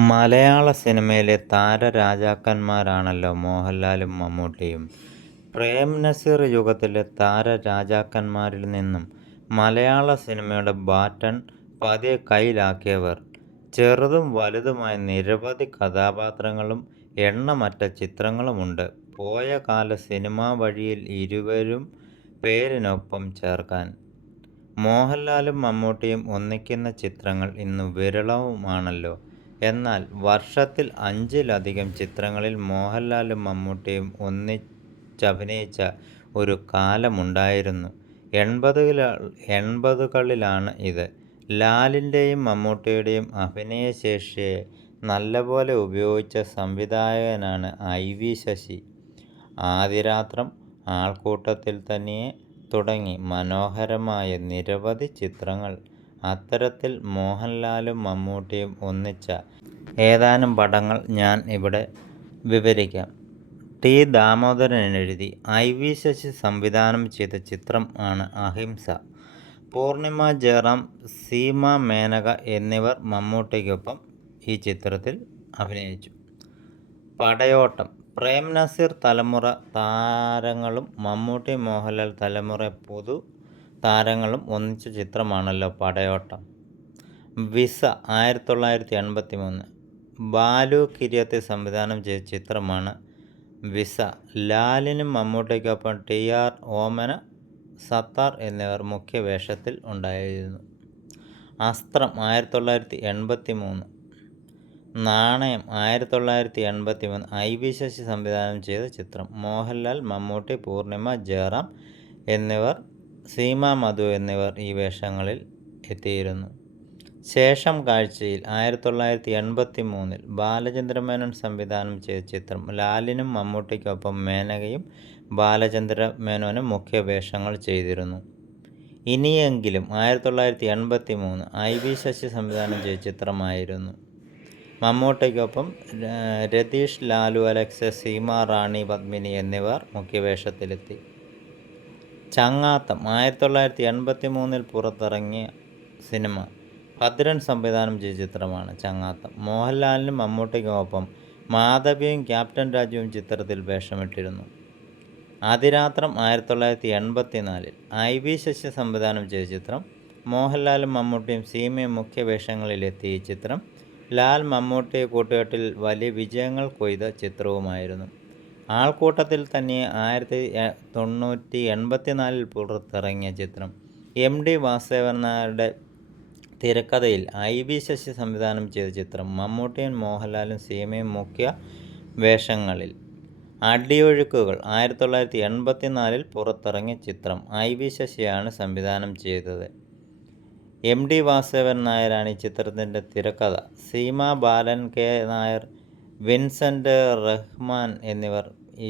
മലയാള സിനിമയിലെ താരരാജാക്കന്മാരാണല്ലോ മോഹൻലാലും മമ്മൂട്ടിയും. പ്രേം നസീർ യുഗത്തിലെ താരരാജാക്കന്മാരിൽ നിന്നും മലയാള സിനിമയുടെ ബാറ്റൺ പതിയെ കയ്യിലാക്കിയവർ ചെറുതും വലുതുമായ നിരവധി കഥാപാത്രങ്ങളും എണ്ണമറ്റ ചിത്രങ്ങളുമുണ്ട് പോയ കാല സിനിമാവഴിയിൽ ഇരുവരും പേരിനൊപ്പം ചേർക്കാൻ. മോഹൻലാലും മമ്മൂട്ടിയും ഒന്നിക്കുന്ന ചിത്രങ്ങൾ ഇന്ന് വിരളവുമാണല്ലോ. എന്നാൽ വർഷത്തിൽ അഞ്ചിലധികം ചിത്രങ്ങളിൽ മോഹൻലാലും മമ്മൂട്ടിയും ഒന്നിച്ചഭിനയിച്ച ഒരു കാലമുണ്ടായിരുന്നു. എൺപതുകളിലാണ് ഇത്. ലാലിന്റെയും മമ്മൂട്ടിയുടെയും അഭിനയശേഷിയെ നല്ലപോലെ ഉപയോഗിച്ച സംവിധായകനാണ് ഐ. വി. ശശി. ആദിരാത്രം, ആൾക്കൂട്ടത്തിൽ തന്നെ തുടങ്ങി മനോഹരമായ നിരവധി ചിത്രങ്ങൾ. അത്തരത്തിൽ മോഹൻലാലും മമ്മൂട്ടിയും ഒന്നിച്ച ഏതാനും പടങ്ങൾ ഞാൻ ഇവിടെ വിവരിക്കാം. ടി. ദാമോദരൻ എഴുതി ഐ. വി. ശശി സംവിധാനം ചെയ്ത ചിത്രം ആണ് അഹിംസ. പൂർണിമ ജയറാം, സീമ മേനക എന്നിവർ മമ്മൂട്ടിക്കൊപ്പം ഈ ചിത്രത്തിൽ അഭിനയിച്ചു. പടയോട്ടം പ്രേം നസീർ തലമുറ താരങ്ങളും മമ്മൂട്ടി മോഹൻലാൽ തലമുറ പുതു താരങ്ങളും ഒന്നിച്ച ചിത്രമാണല്ലോ പടയോട്ടം. വിസ ആയിരത്തി തൊള്ളായിരത്തി എൺപത്തി മൂന്ന് ബാലു കിരിയത്തെ സംവിധാനം ചെയ്ത ചിത്രമാണ് വിസ. ലാലിനും മമ്മൂട്ടിക്കൊപ്പം ടി. ആർ. ഓമന, സത്താർ എന്നിവർ മുഖ്യ വേഷത്തിൽ ഉണ്ടായിരുന്നു. അസ്ത്രം ആയിരത്തി തൊള്ളായിരത്തി എൺപത്തി മൂന്ന് നാണയം ആയിരത്തി തൊള്ളായിരത്തി എൺപത്തി മൂന്ന് ഐ. വി. ശശി സംവിധാനം ചെയ്ത ചിത്രം. മോഹൻലാൽ, മമ്മൂട്ടി, പൂർണിമ ജയറാം എന്നിവർ സീമ മധു എന്നിവർ ഈ വേഷങ്ങളിൽ എത്തിയിരുന്നു. ശേഷം കാഴ്ചയിൽ ആയിരത്തി തൊള്ളായിരത്തി ആയിരത്തിത്തൊള്ളായിരത്തി എൺപത്തിമൂന്നിൽ ബാലചന്ദ്രമേനോൻ സംവിധാനം ചെയ്ത ചിത്രം. ലാലിനും മമ്മൂട്ടിക്കൊപ്പം മേനകയും ബാലചന്ദ്രമേനോനും മുഖ്യ വേഷങ്ങൾ ചെയ്തിരുന്നു. ഇനിയെങ്കിലും ആയിരത്തി തൊള്ളായിരത്തി എൺപത്തി മൂന്ന് ഐ. വി. ശശി സംവിധാനം ചെയ്ത ചിത്രമായിരുന്നു. മമ്മൂട്ടിക്കൊപ്പം രതീഷ്, ലാലു അലക്സ്, സീമ റാണി പത്മിനി എന്നിവർ മുഖ്യവേഷത്തിലെത്തി. ചങ്ങാത്തം ആയിരത്തി തൊള്ളായിരത്തി എൺപത്തി മൂന്നിൽ പുറത്തിറങ്ങിയ സിനിമ. ഭദ്രൻ സംവിധാനം ചെയ്ത ചിത്രമാണ് ചങ്ങാത്തം. മോഹൻലാലിനും മമ്മൂട്ടിക്കുമൊപ്പം മാധവിയും ക്യാപ്റ്റൻ രാജുവും ചിത്രത്തിൽ വേഷമിട്ടിരുന്നു. അതിരാത്രം ആയിരത്തി തൊള്ളായിരത്തി എൺപത്തി നാലിൽ ഐ. വി. ശശി സംവിധാനം ചെയ്ത ചിത്രം. മോഹൻലാലും മമ്മൂട്ടിയും സീമയും മുഖ്യ വേഷങ്ങളിലെത്തിയ ഈ ചിത്രം ലാൽ മമ്മൂട്ടി കൂട്ടുകെട്ടിൽ വലിയ വിജയങ്ങൾ കൊയ്ത ചിത്രവുമായിരുന്നു. ആൾക്കൂട്ടത്തിൽ തന്നെ ആയിരത്തി തൊണ്ണൂറ്റി എൺപത്തിനാലിൽ പുറത്തിറങ്ങിയ ചിത്രം. എം. ഡി വാസുദേവൻ നായരുടെ തിരക്കഥയിൽ ഐ. വി. ശശി സംവിധാനം ചെയ്ത ചിത്രം. മമ്മൂട്ടിയും മോഹൻലാലും സീമയും മുഖ്യ വേഷങ്ങളിൽ. അടിയൊഴുക്കുകൾ ആയിരത്തി തൊള്ളായിരത്തി എൺപത്തിനാലിൽ പുറത്തിറങ്ങിയ ചിത്രം. ഐ. വി. ശശിയാണ് സംവിധാനം ചെയ്തത്. എം. ഡി വാസുദേവൻ നായരാണ് ഈ ചിത്രത്തിന്റെ തിരക്കഥ. സീമ, ബാലൻ കെ നായർ, വിൻസെന്റ് റഹ്മാൻ എന്നിവർ ഈ